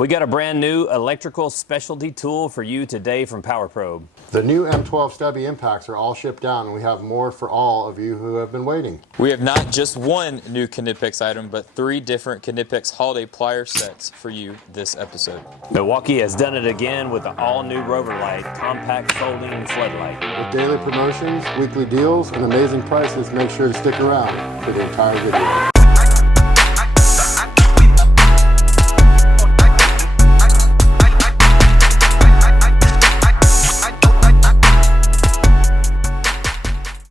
We got a brand new electrical specialty tool for you today from Powerprobe. The new M12 Stubby impacts are all shipped down, and we have more for all of you who have been waiting. We have not just one new Knipex item, but 3 different Knipex holiday plier sets for you this episode. Milwaukee has done it again with the all-new Rover Light compact folding floodlight. With daily promotions, weekly deals, and amazing prices, make sure to stick around for the entire video.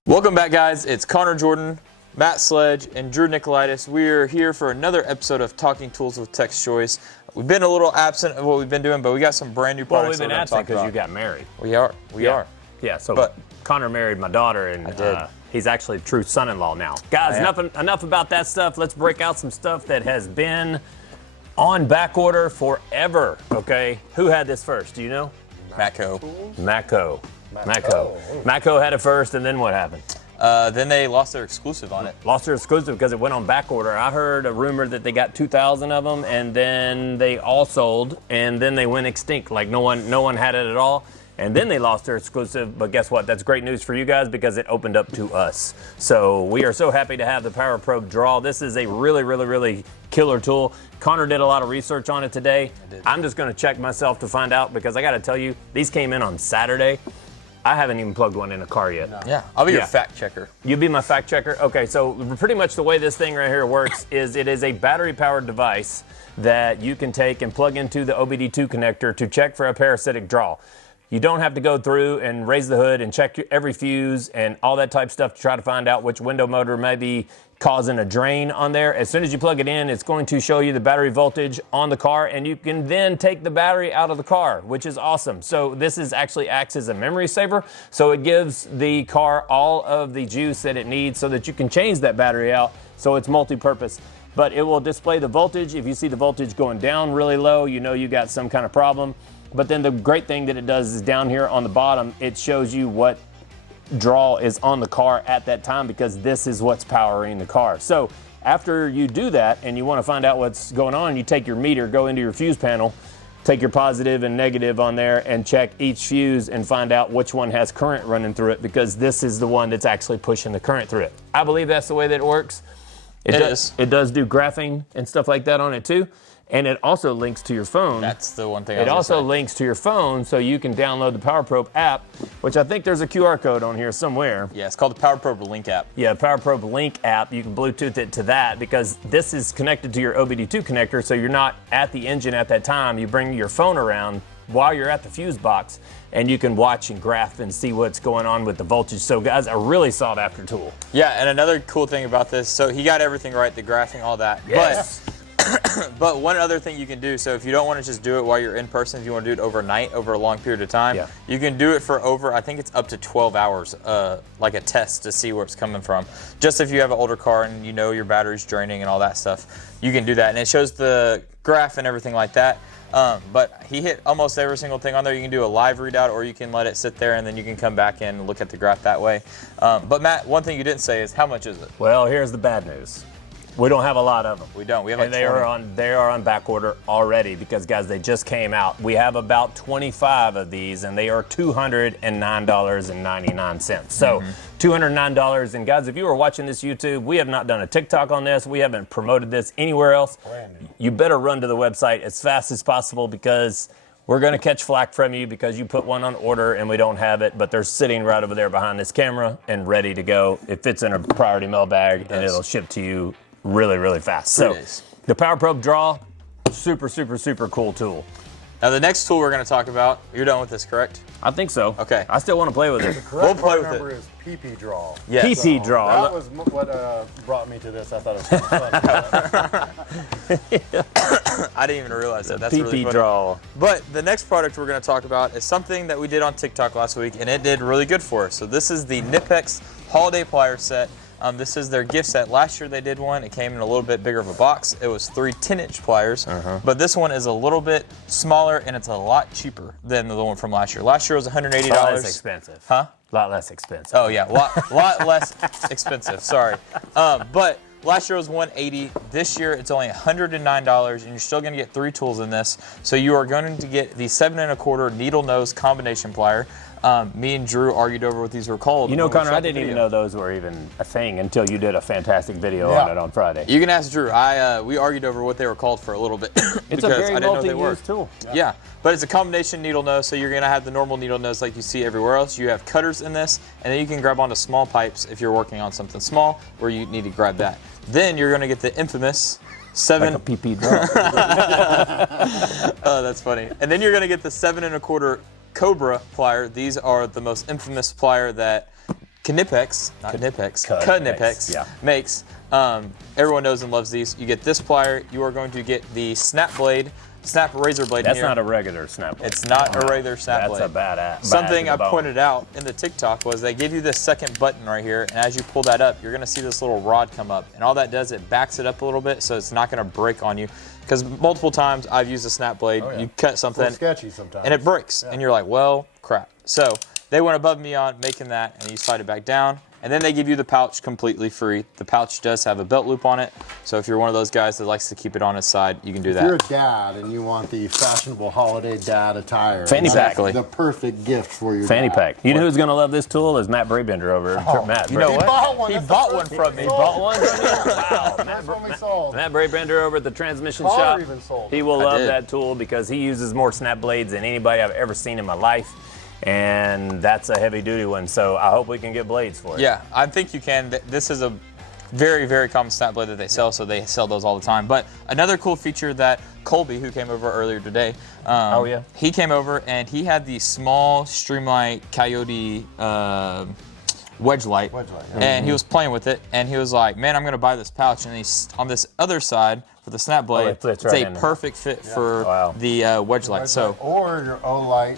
Welcome back, guys. It's Connor Jordan, Matt Sledge, and Drew Nicolaitis. We're here for another episode of Talking Tools with Tech's Choice. We've been a little absent of what we've been doing, but we got some brand new products. Well, we've been absent because you got married. We are. Yeah, so Connor married my daughter, and I did. He's actually a true son-in-law now. Guys, enough about that stuff. Let's break out some stuff that has been on back order forever, okay? Who had this first? Do you know? Matco. Matco had it first, and then what happened? Then they lost their exclusive on it. Lost their exclusive because it went on back order. I heard a rumor that they got 2,000 of them, and then they all sold, and then they went extinct. Like no one had it at all, and then they lost their exclusive. But guess what? That's great news for you guys because it opened up to us. So we are so happy to have the Powerprobe Draw. This is a really killer tool. Connor did a lot of research on it today. I'm just going to check myself to find out because I got to tell you, these came in on Saturday. I haven't even plugged one in a car yet. No. Yeah, I'll be your fact checker. You be my fact checker? Okay, so pretty much the way this thing right here works is it is a battery-powered device that you can take and plug into the OBD2 connector to check for a parasitic draw. You don't have to go through and raise the hood and check every fuse and all that type of stuff to try to find out which window motor may be causing a drain on there. As soon as you plug it in, it's going to show you the battery voltage on the car, and you can then take the battery out of the car, which is awesome. So this is actually acts as a memory saver. So it gives the car all of the juice that it needs so that you can change that battery out so it's multi-purpose. But it will display the voltage. If you see the voltage going down really low, you know you got some kind of problem. But then the great thing that it does is down here on the bottom, it shows you what draw is on the car at that time because this is what's powering the car. So after you do that and you want to find out what's going on, you take your meter, go into your fuse panel, take your positive and negative on there and check each fuse and find out which one has current running through it because this is the one that's actually pushing the current through it. I believe that's the way that it works. It does do graphing and stuff like that on it too. And it also links to your phone. That's the one thing It also links to your phone so you can download the Powerprobe app, which I think there's a QR code on here somewhere. Yeah, it's called the Powerprobe Link app. Yeah, Powerprobe Link app. You can Bluetooth it to that because this is connected to your OBD2 connector, so you're not at the engine at that time. You bring your phone around while you're at the fuse box, and you can watch and graph and see what's going on with the voltage. So guys, a really sought after tool. Yeah, and another cool thing about this, so he got everything right, the graphing, all that. Yes. But one other thing you can do, so if you don't want to just do it while you're in person, if you want to do it overnight, over a long period of time, you can do it for over, I think it's up to 12 hours, like a test to see where it's coming from. Just if you have an older car and you know your battery's draining and all that stuff, you can do that. And it shows the graph and everything like that. But he hit almost every single thing on there. You can do a live readout or you can let it sit there and then you can come back in and look at the graph that way. But Matt, one thing you didn't say is how much is it? Well, here's the bad news. We don't have a lot of them. We don't. We have and like they are on back order already because, guys, they just came out. We have about 25 of these, and they are $209.99. So $209. And, guys, if you are watching this YouTube, we have not done a TikTok on this. We haven't promoted this anywhere else. You better run to the website as fast as possible because we're going to catch flack from you because you put one on order and we don't have it, but they're sitting right over there behind this camera and ready to go. It fits in a priority mail bag, and it'll ship to you really fast. So the Powerprobe Draw, super cool tool. Now the next tool we're going to talk about, you're done with this, correct? I think so. Okay. I still want to play with it. The correct part number is PP Draw. Yes. PP Draw. That was what brought me to this. I thought it was fun. I didn't even realize that. That's PP really funny. Draw. But the next product we're going to talk about is something that we did on TikTok last week, and it did really good for us. So this is the Knipex Holiday Plier Set. This is their gift set. Last year they did one. It came in a little bit bigger of a box. It was 3 10-inch pliers, but this one is a little bit smaller and it's a lot cheaper than the one from last year. Last year was $180. A lot less expensive. Huh? A lot less expensive. Oh yeah, lot less expensive. Sorry, but last year was $180. This year it's only $109, and you're still going to get 3 tools in this. So you are going to get the 7 1/4 needle nose combination plier. Me and Drew argued over what these were called. You know, Connor, I didn't even know those were even a thing until you did a fantastic video on it on Friday. You can ask Drew. We argued over what they were called for a little bit It's a very multi-use tool. Yeah, but it's a combination needle nose, so you're going to have the normal needle nose like you see everywhere else. You have cutters in this, and then you can grab onto small pipes if you're working on something small where you need to grab that. Then you're going to get the infamous 7. Like a PP drum. Oh, that's funny. And then you're going to get the 7 1/4 Cobra plier. These are the most infamous plier that Knipex makes. Everyone knows and loves these. You get this plier. You are going to get the snap razor blade. That's not a regular snap blade. It's not a regular snap blade. That's a badass. Something I pointed out in the TikTok was they give you this second button right here, and as you pull that up, you're going to see this little rod come up, and all that does, it backs it up a little bit, so it's not going to break on you. Because multiple times I've used a snap blade, you cut something, it's sketchy sometimes, and it breaks, and you're like, well, crap. So they went above me on making that, and you slide it back down. And then they give you the pouch completely free. The pouch does have a belt loop on it, so if you're one of those guys that likes to keep it on his side, you can do that. If you're a dad and you want the fashionable holiday dad attire, fanny pack, the perfect gift for your fanny dad. pack. You know who's gonna love this tool is Matt Brabender over there. Matt, you know what? He bought one from me. He bought one from me? Wow. That's when we sold. Matt Brabender over at the transmission Connor shop. even sold. He will love that tool because he uses more snap blades than anybody I've ever seen in my life. And that's a heavy duty one, so I hope we can get blades for it. Yeah, I think you can. This is a very, very common snap blade that they sell, so they sell those all the time. But another cool feature that Colby, who came over earlier today, he came over and he had the small Streamlight Coyote wedge light, and he was playing with it, and he was like, man, I'm going to buy this pouch. And he's on this other side for the snap blade, it's a perfect fit for the wedge light. So, or your Olight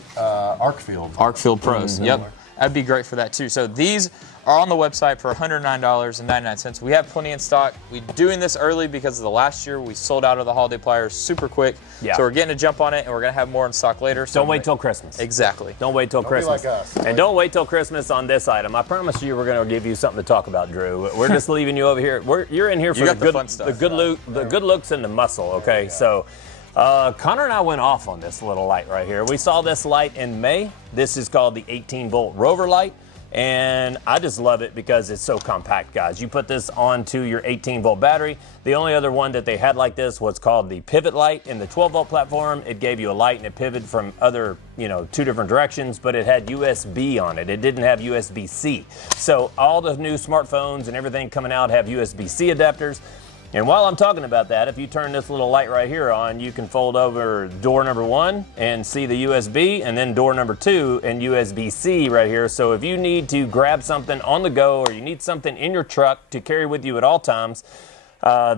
Arcfield Pros. Yep, that'd be great for that too. So these are on the website for $109.99. We have plenty in stock. We're doing this early because of the last year we sold out of the holiday pliers super quick. Yeah. So we're getting a jump on it, and we're gonna have more in stock later. So don't wait till Christmas. Exactly. Don't wait till Christmas. Be like us. And don't wait till Christmas on this item. I promise you, we're gonna give you something to talk about, Drew. We're just leaving you over here. You're in here for the good, fun stuff. the good looks and the muscle. Okay, so. Connor and I went off on this little light right here. We saw this light in May. This is called the 18-volt Rover light, and I just love it because it's so compact, guys. You put this onto your 18-volt battery. The only other one that they had like this was called the pivot light in the 12-volt platform. It gave you a light and it pivoted from other, 2 different directions, but it had USB on it. It didn't have USB-C. So all the new smartphones and everything coming out have USB-C adapters. And while I'm talking about that, if you turn this little light right here on, you can fold over door number 1 and see the USB, and then door number 2 and USB-C right here. So if you need to grab something on the go, or you need something in your truck to carry with you at all times,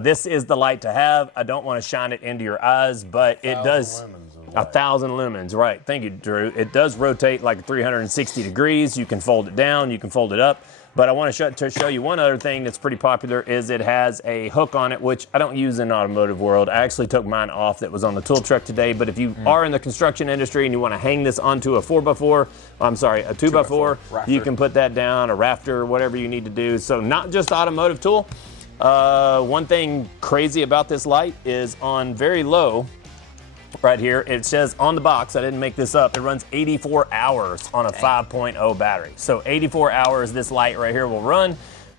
this is the light to have. I don't want to shine it into your eyes, but it does. 1,000 lumens, right. Thank you, Drew. It does rotate like 360 degrees. You can fold it down, you can fold it up. But I want to show you one other thing that's pretty popular is it has a hook on it, which I don't use in the automotive world. I actually took mine off that was on the tool truck today. But if you are in the construction industry and you want to hang this onto a 2x4, you can put that down, a rafter, whatever you need to do. So not just automotive tool. One thing crazy about this light is on very low, right here, it says on the box, I didn't make this up, it runs 84 hours on a 5.0 battery. So 84 hours this light right here will run.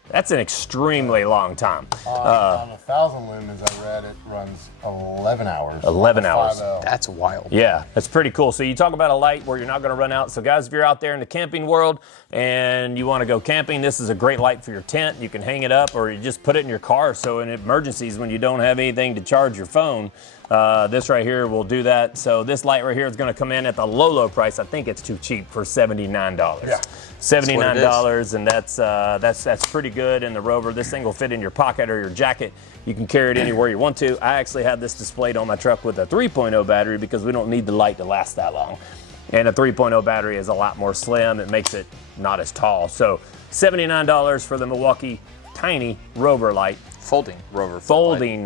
That's an extremely long time. On 1,000 lumens, I read it runs 11 hours. 11 hours. That's wild. Yeah, that's pretty cool. So you talk about a light where you're not going to run out. So guys, if you're out there in the camping world and you want to go camping, this is a great light for your tent. You can hang it up or you just put it in your car. So in emergencies, when you don't have anything to charge your phone, this right here will do that. So this light right here is going to come in at the low price. I think it's too cheap for $79. Yeah. $79, and that's pretty good in the Rover. This thing will fit in your pocket or your jacket. You can carry it anywhere you want to. I actually have this displayed on my truck with a 3.0 battery because we don't need the light to last that long. And a 3.0 battery is a lot more slim. It makes it not as tall. So $79 for the Milwaukee tiny Rover light. Folding Rover.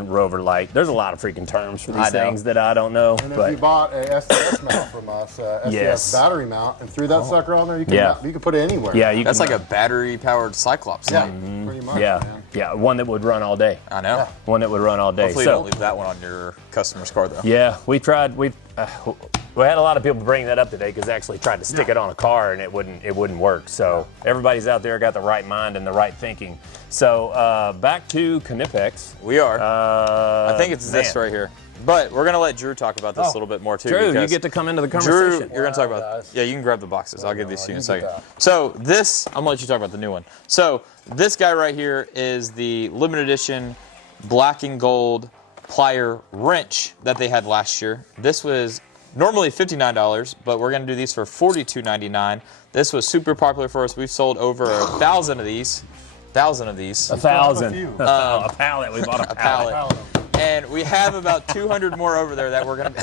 Rover light. There's a lot of freaking terms for these things that I don't know. And if you bought a SDS mount from us, SDS battery mount, and threw that sucker on there, you can put it anywhere. Yeah, that's like a battery-powered Cyclops light. Pretty much. much, Yeah, man. yeah, one that would run all day. I know. One that would run all day. Hopefully you don't leave that one on your customer's car, though. Yeah, we tried. We had a lot of people bring that up today because they actually tried to stick it on a car and it wouldn't work. So everybody's out there got the right mind and the right thinking. So back to Knipex. We are. I think it's this man. right here. But we're gonna let Drew talk about this a little bit more too. Drew, you because get to come into the Drew, conversation. you're gonna talk about. guys. Yeah, you can grab the boxes. I'll give these to you in a you second. do that. So this, I'm gonna let you talk about the new one. So this guy right here is the limited edition black and gold plier wrench that they had last year. This was normally $59, but we're gonna do these for $42.99. This was super popular for us. We've sold over 1,000 of these. 1,000 of these. 1,000. few. A pallet. We bought a pallet. And we have about 200 more over there that we're gonna be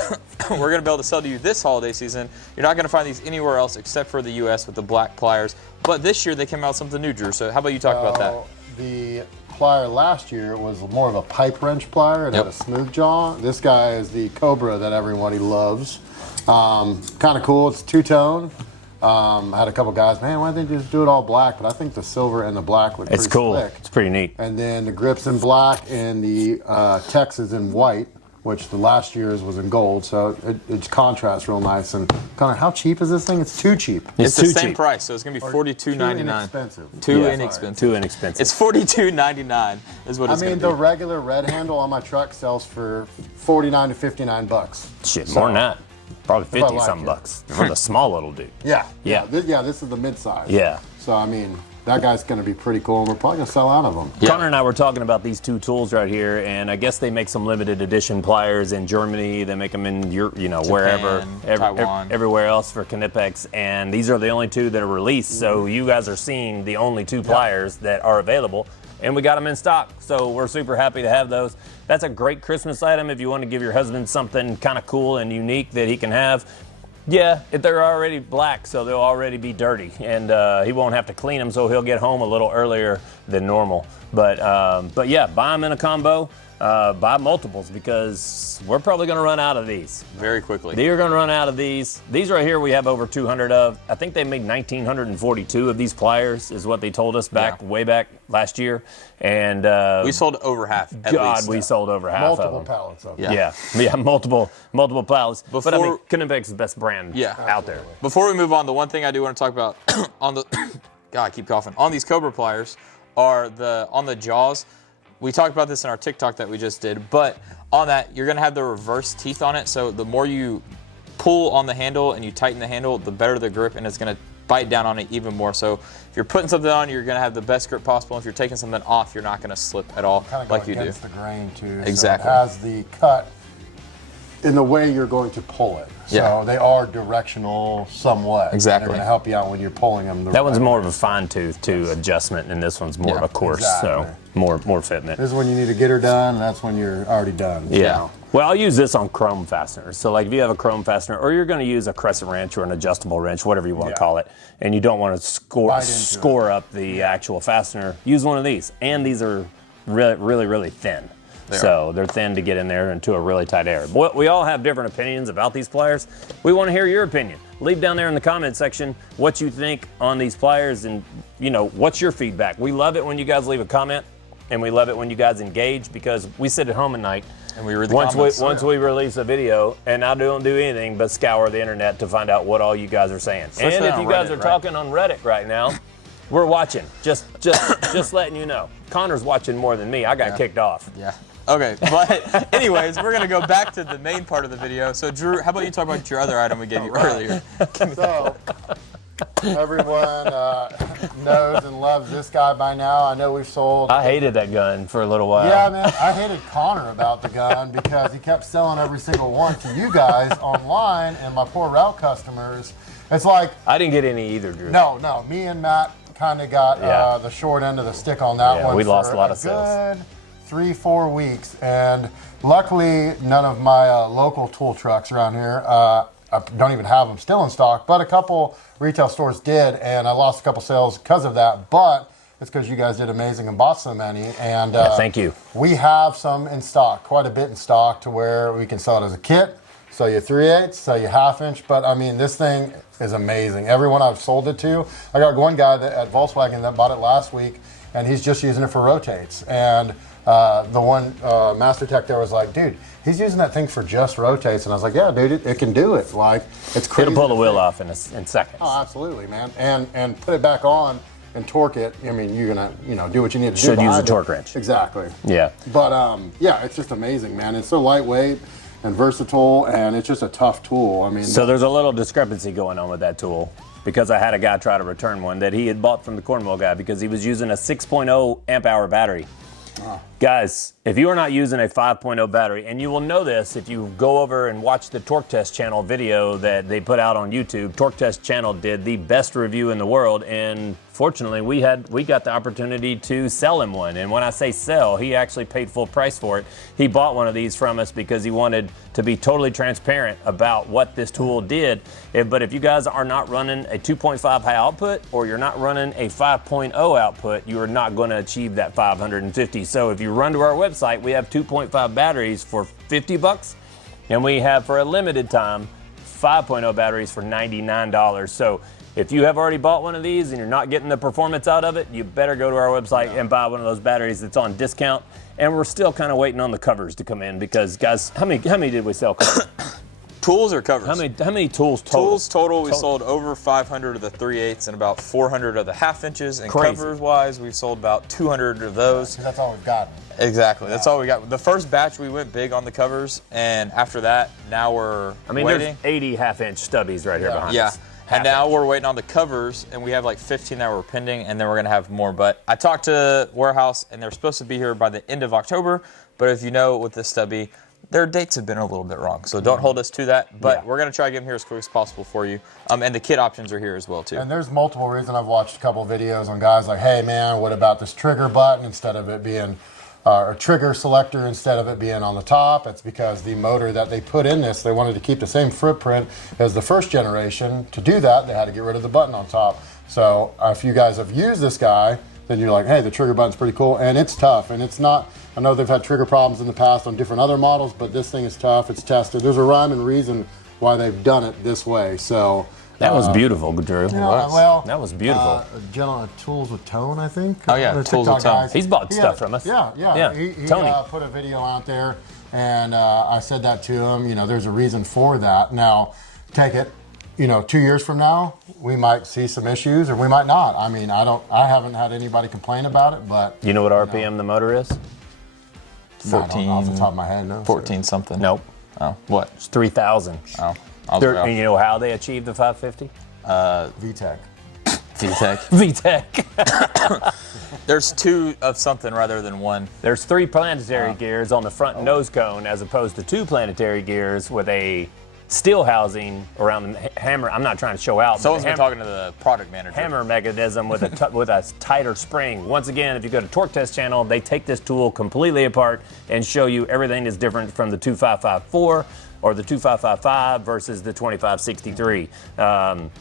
able to sell to you this holiday season. You're not gonna find these anywhere else except for the U.S. with the black pliers. But this year they came out with something new, Drew. So how about you talk about that? The plier last year was more of a pipe wrench plier. It had a smooth jaw. This guy is the Cobra that everybody loves. Kind of cool. It's two-tone. I had a couple guys, man, why don't they just do it all black? But I think the silver and the black look pretty It's cool. slick. It's pretty neat. And then the grip's in black and the text is in white, which the last year's was in gold. So it contrasts real nice. And kind of, how cheap is this thing? It's too cheap. It's the too same cheap. price, so it's gonna be $42.99. Inexpensive. Too Yeah. inexpensive. Too inexpensive. It's $42.99 is what it's I mean, gonna the be. regular red handle on my truck sells for $49 to $59. shit, more than that. Probably 50 like something it. bucks for the small little dude. Yeah. Yeah. This is the mid-size. Yeah. So, I mean, that guy's going to be pretty cool, and we're probably going to sell out of them. Yeah. Connor and I were talking about these two tools right here, and I guess they make some limited edition pliers in Germany. They make them in wherever, Taiwan. everywhere else for Knipex, and these are the only two that are released. So you guys are seeing the only two pliers that are available, and we got them in stock. So we're super happy to have those. That's a great Christmas item if you want to give your husband something kind of cool and unique that he can have. Yeah, if they're already black, so they'll already be dirty, and he won't have to clean them, so he'll get home a little earlier than normal. But yeah, buy them in a combo, buy multiples, because we're probably going to run out of these. Very quickly. They're going to run out of these. These right here we have over 200 of. I think they made 1,942 of these pliers, is what they told us way back last year. And We sold over half. At God, least. we sold over half Multiple of them. pallets of them. Yeah, multiple pallets. But I mean, Before- Knipex is the best brand out there. Before we move on, the one thing I do want to talk about on the God, I keep coughing. On these Cobra pliers are on the jaws. We talked about this in our TikTok that we just did, but on that you're gonna have the reverse teeth on it. So the more you pull on the handle and you tighten the handle, the better the grip, and it's gonna bite down on it even more. So if you're putting something on, you're gonna have the best grip possible. If you're taking something off, you're not gonna slip at all Kind of like you do. against the grain, too. Exactly. So it has the cut in the way you're going to pull it. So Yeah. they are directional somewhat. Exactly. They're going to help you out when you're pulling them. That one's more of a fine tooth to adjustment, and this one's more of a coarse, so exactly. more fitment. This is when you need to get her done, and that's when you're already done. Yeah. So. Well, I'll use this on chrome fasteners. So, like, if you have a chrome fastener, or you're going to use a crescent wrench or an adjustable wrench, whatever you want to call it, and you don't want to score up the actual fastener, use one of these. And these are really thin. They're thin to get in there into a really tight area. We all have different opinions about these pliers. We want to hear your opinion. Leave down there in the comment section what you think on these pliers, and what's your feedback. We love it when you guys leave a comment, and we love it when you guys engage, because we sit at home at night And we read the comments. once we release a video, and I don't do anything but scour the internet to find out what all you guys are saying. Especially and if on you guys Reddit, are right? talking on Reddit right now, we're watching. Just letting you know. Connor's watching more than me. I got kicked off. Yeah. Okay, but anyways, we're gonna go back to the main part of the video. So Drew, how about you talk about your other item we gave you earlier? So, everyone knows and loves this guy by now. I know we've sold. I hated that gun for a little while. Yeah, man, I hated Connor about the gun because he kept selling every single one to you guys online, and my poor route customers. It's like, I didn't get any either, Drew. no, me and Matt kind of got the short end of the stick on that one. We lost for a lot of sales. Good 3-4 weeks, and luckily none of my local tool trucks around here, I don't even have them still in stock, but a couple retail stores did, and I lost a couple sales because of that, but it's because you guys did amazing and bought so many. And thank you. We have some in stock, quite a bit in stock, to where we can sell it as a kit, sell you 3/8, sell you 1/2 inch, but I mean, this thing is amazing. Everyone I've sold it to, I got one guy at Volkswagen that bought it last week, and he's just using it for rotates. And the one Master Tech there was like, dude, he's using that thing for just rotates. And I was like, yeah, dude, it can do it. Like, it's crazy. It'll pull the wheel off in seconds. Oh, absolutely, man. And put it back on and torque it. I mean, you're gonna, do what you need to do. Should use a torque wrench. Exactly. Yeah. But yeah, it's just amazing, man. It's so lightweight and versatile, and it's just a tough tool. I mean, so there's a little discrepancy going on with that tool, because I had a guy try to return one that he had bought from the Cornwall guy because he was using a 6.0 amp hour battery. Guys, if you are not using a 5.0 battery, and you will know this if you go over and watch the Torque Test channel video that they put out on YouTube. Torque Test channel did the best review in the world, and fortunately we got the opportunity to sell him one. And when I say sell, he actually paid full price for it. He bought one of these from us because he wanted to be totally transparent about what this tool did. But if you guys are not running a 2.5 high output, or you're not running a 5.0 output, you are not going to achieve that 550. So if you run to our website, we have 2.5 batteries for $50, and we have, for a limited time, 5.0 batteries for $99. So if you have already bought one of these and you're not getting the performance out of it, you better go to our website and buy one of those batteries that's on discount. And we're still kind of waiting on the covers to come in, because, guys, how many did we sell covers? Tools or covers? How many tools total? Tools total, we sold over 500 of the 3/8 and about 400 of the 1/2 inches. And Crazy. covers wise, we've sold about 200 of those. that's all we've gotten. Exactly, that's all we got. The first batch we went big on the covers, and after that, now we're waiting. There's 80 1/2-inch stubbies right here behind us. And now we're waiting on the covers, and we have like 15 that were pending, and then we're gonna have more. But I talked to Warehouse, and they're supposed to be here by the end of October. But if you know, with this Stubby, their dates have been a little bit wrong, so don't hold us to that. But we're gonna try to get them here as quick as possible for you. And the kit options are here as well too. And there's multiple reasons. I've watched a couple of videos on guys like, hey man, what about this trigger button instead of it being a trigger selector instead of it being on the top? It's because the motor that they put in this, they wanted to keep the same footprint as the first generation. To do that, they had to get rid of the button on top. So if you guys have used this guy, then you're like, hey, the trigger button's pretty cool, and it's tough, and it's not, I know they've had trigger problems in the past on different other models, but this thing is tough, it's tested. There's a rhyme and reason why they've done it this way, so. That was beautiful, Drew. Well, that was beautiful. Gentleman, Tools with Tone, I think. Oh yeah, Tools with Tone. He's bought stuff from us. Yeah. He put a video out there, and I said that to him. There's a reason for that. Now, take it. 2 years from now, we might see some issues, or we might not. I mean, I haven't had anybody complain about it, but. You know what RPM the motor is? 14. Off the top of my head, no. 14 something. Nope. Oh, what? It's 3,000. Oh. And you know how they achieved the 550? VTEC. VTEC. VTEC. There's 2 of something rather than 1. There's 3 planetary gears on the front nose cone, as opposed to 2 planetary gears with a steel housing around the hammer. I'm not trying to show out. Someone's been talking to the product manager. Hammer mechanism with a tighter spring. Once again, if you go to Torque Test channel, they take this tool completely apart and show you everything is different from the 2554 or the 2555 versus the 2563.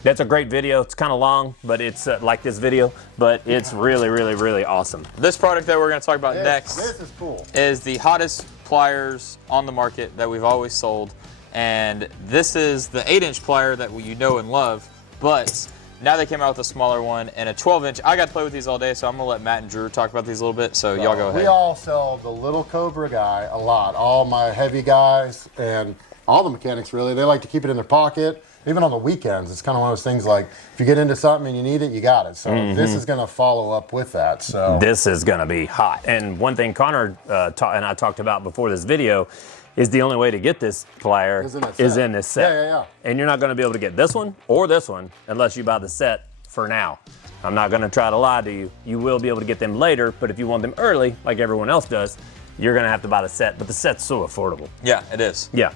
That's a great video. It's kind of long, but it's like this video, but it's really, really, really awesome. This product that we're going to talk about next This is cool. Is the hottest pliers on the market that we've always sold. And this is the 8-inch plier that you know and love, but now they came out with a smaller one and a 12-inch. I got to play with these all day, so I'm gonna let Matt and Drew talk about these a little bit. So y'all go ahead. We all sell the little Cobra guy a lot. All my heavy guys and all the mechanics really, they like to keep it in their pocket. Even on the weekends, it's kind of one of those things like, if you get into something and you need it, you got it. So this is gonna follow up with that. So this is gonna be hot. And one thing Connor and I talked about before this video is the only way to get this plier is in this set. Yeah. And you're not gonna be able to get this one or this one unless you buy the set for now. I'm not gonna try to lie to you. You will be able to get them later, but if you want them early, like everyone else does, you're gonna have to buy the set, but the set's so affordable. Yeah, it is. Yeah.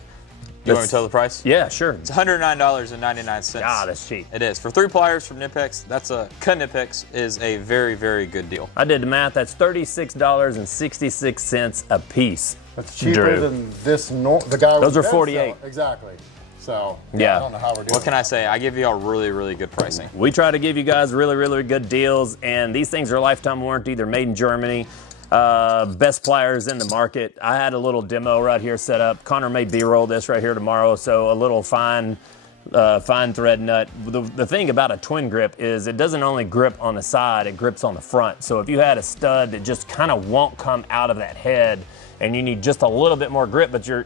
You want me to tell the price? Yeah, sure. It's $109.99. Ah, that's cheap. It is. For 3 pliers from Knipex, Knipex is a very, very good deal. I did the math, that's $36.66 a piece. That's cheaper than this. The guy. Those are 48. Exactly. So yeah. I don't know how we're doing. What can I say? I give you all really, really good pricing. We try to give you guys really, really good deals, and these things are lifetime warranty. They're made in Germany. Best pliers in the market. I had a little demo right here set up. Connor may B-roll this right here tomorrow, so a little fine fine thread nut. The thing about a twin grip is it doesn't only grip on the side, it grips on the front. So if you had a stud that just kind of won't come out of that head and you need just a little bit more grip, but you're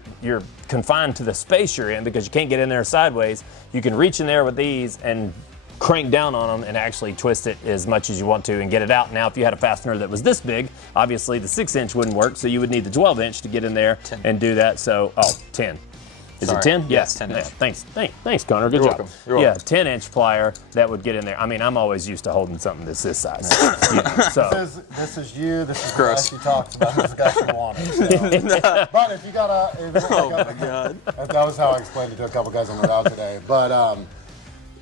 confined to the space you're in because you can't get in there sideways, you can reach in there with these and crank down on them and actually twist it as much as you want to and get it out. Now, if you had a fastener that was this big, obviously the 6-inch wouldn't work, so you would need the 12-inch to get in there 10. and do that. So, 10. Is Sorry. it 10? Yes, 10 inch. Yeah, thanks, Connor. Good You're job. welcome. You're welcome. 10-inch plier that would get in there. I mean, I'm always used to holding something that's this size. So This is you. This is Gross. the guy she talks about. This is the guy she wanted. So. But if you got a, Oh my God. that was how I explained it to a couple guys on the route today. But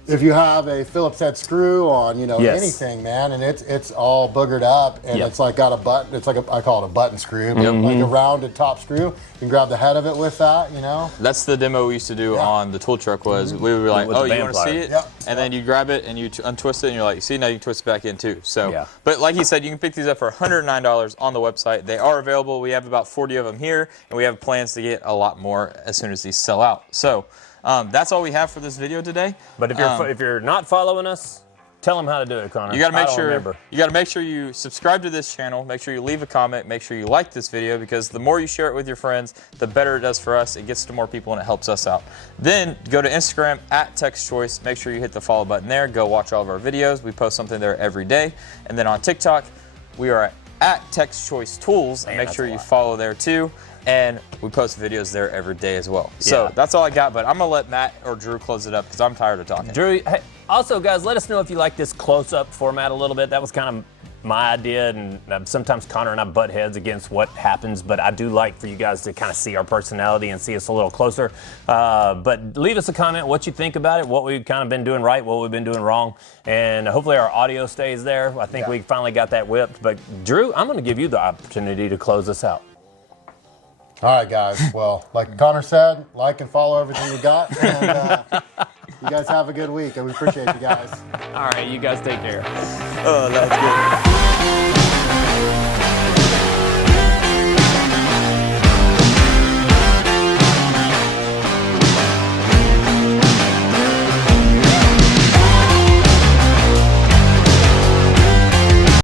if you have a Phillips head screw on, Yes. anything, man, and it's all boogered up, and Yep. it's like got a button. It's like I call it a button screw, but like a rounded top screw. You can grab the head of it with that, That's the demo we used to do on the tool truck was we would be like, With the oh, you band want to see plier. it? Yep. And then you grab it and you untwist it and you're like, see, now you can twist it back in too. So, Yeah. But like he said, you can pick these up for $109 on the website. They are available. We have about 40 of them here and we have plans to get a lot more as soon as these sell out. So that's all we have for this video today. But if you're not following us, tell them how to do it, Connor. You got to I make don't sure remember. you subscribe to this channel. Make sure you leave a comment. Make sure you like this video because the more you share it with your friends, the better it does for us. It gets to more people and it helps us out. Then go to Instagram @TexChoice. Make sure you hit the follow button there. Go watch all of our videos. We post something there every day. And then on TikTok, we are at TexChoiceTools. And Man, make sure that's a you lot. follow there too. And we post videos there every day as well. So Yeah. that's all I got. But I'm gonna let Matt or Drew close it up because I'm tired of talking. Drew, hey, also, guys, let us know if you like this close-up format a little bit. That was kind of my idea, and sometimes Connor and I butt heads against what happens, but I do like for you guys to kind of see our personality and see us a little closer. But leave us a comment what you think about it, what we've kind of been doing right, what we've been doing wrong, and hopefully our audio stays there. I think we finally got that whipped. But Drew, I'm going to give you the opportunity to close us out. All right, guys. Well, like Connor said, like and follow everything you got. And you guys have a good week. And we appreciate you guys. All right, you guys take care. Oh, that's good.